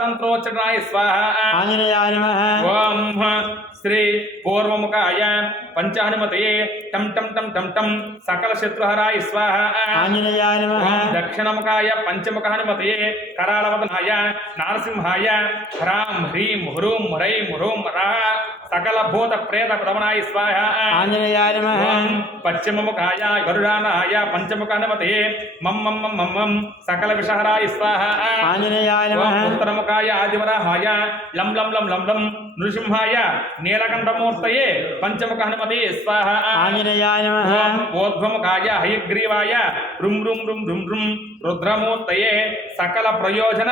तंत्रोच्चारणाय स्वाहा आंजनेयाय नमः ओम श्री पूर्वमुखाय पंचहनुमतये टम टम टम टम टम सकल शत्रुहराय स्वाहा आंजनेयाय नमः ओम दक्षिणमुखाय पंचमुखहनुमतये करालवदनाय नारसिंहाय ह्रां ह्रीं ह्रूं ह्रैं ह्रूं रः सकल भूत प्रेत प्रदमनाय स्वाहा आंजनेयाय नमः ओम पश्चिममुखाय गरुडानाय पंचमुखहनुमतये मम मम मम मम मम सकल विषहराय स्वाहा आंजनेयाय ओम नमः उत्तरमुखाय आदिवराहाय लं लं लं लं लं नृसिंहाय नीलकंठमूर्तये पंचमुखहनुमतये स्वाहा आंजनेयाय नमः ओम ऊर्ध्वमुखाय हयग्रीवाय रुं रुं रुं रुं रुं रुद्रमूर्तये सकल प्रयोजन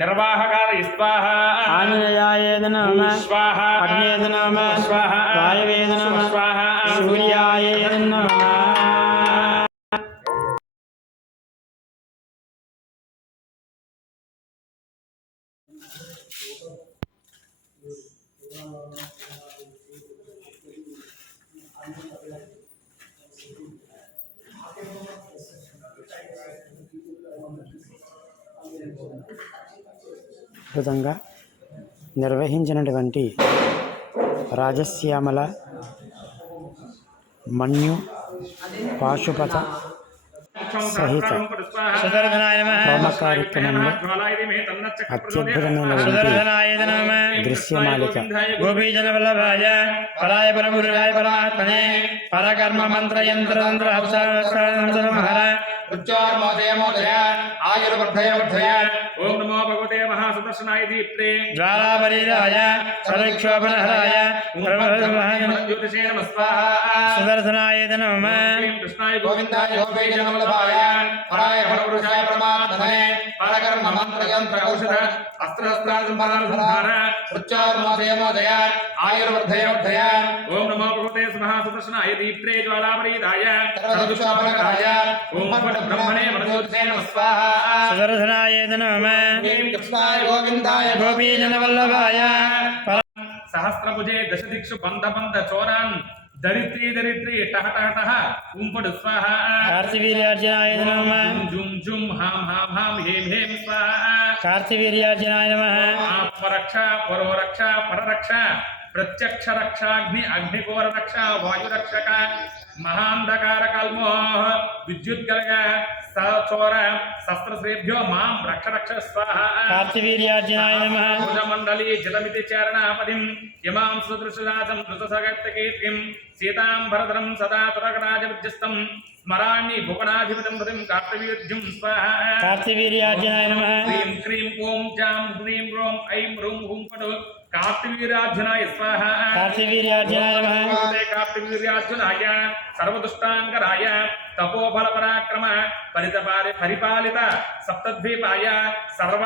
निर्वाहकाय स्वाहा आंजनेयाय नमः स्वाहा अग्नेय नमः स्वाहा वायवे नमः स्वाहा सूर्याय नमः అద్భుతంగా నిర్వహించినటువంటి రాజశ్యామల మన్యు పాశుపత సహిత హోమ కార్యక్రమంలో అత్యద్భుతమైనటువంటి దృశ్యమాలిక గోపీజన వల్లభాయ పరాయ పరపురుషాయ పరమాత్మనే పరకర్మ మంత్ర యంత్ర తంత్ర హర ఉచ్చార్మోదయ మోదయ ఆయుర్వర్ధయ వర్ధయ ओम नमो भगवते महासुदर्शनाय दीप्ते ज्वालापरीराय सर्वक्षोभनहराय ज्योतिषे नमः स्वाहा सुदर्शनाय नमः कृष्णाय गोविंदाय गोपीजन वल्लभाय पराय परपुरुषाय परमात्मने परकर्म मंत्र यंत्र औषध अस्त्र शस्त्रार उच्चार्मोदय महोदय आयुर्वर्धय वर्धय ओम नमो भगवते महासुदर्शनाय दीप्ते ज्वालापरीराय सर्वक्षोभनहराय ओम ब्रह्मणे ज्योतिषे नमः स्वाहा सुदर्शनाय नमः कृष्णाय गोविंदाय गोपीजन वल्लभाय सहस्रभुजे दश दिक्षु बंध बंध चोरान दरित्री दरित्री टह टह टह उंपड़ स्वाहा कार्तिवीर्यार्जनाय नमः झुम झुम हाम हाम हाम हेम हेम स्वाहा कार्तिवीर्यार्जनाय नमः आत्मरक्षा परोरक्षा पररक्षा प्रत्यक्ष रक्षाग्नि अग्निकोर रक्षा वायु रक्षक महांधकार कल्मो विद्युत कलग सचोर शस्त्रश्रेभ्यो मां रक्ष रक्ष स्वाहा कार्तिवीर्यार्जनाय नमः भुजमंडली जलमिति चरणापदिं यमां सुदृशराजं कृतसगत्यकीर्तिं सीतां भरतरं सदा तुरगराजविद्यस्तं स्मराणि भुवनाधिपतिं पतिं कार्तिवीर्यं स्वाहा कार्तिवीर्यार्जनाय नमः क्रीं क्रीं ओं जां ह्रीं ह्रों ऐं ह्रूं हुं फट् कार्तिवीर्यार्जुनाय स्वाहा कार्तिवीर्यार्जनाय नमः कार्तिवीर्यार्जुनाय सर्वदुष्टांगराय तपोफल पराक्रम परिपालित सप्तद्वीपाय सर्व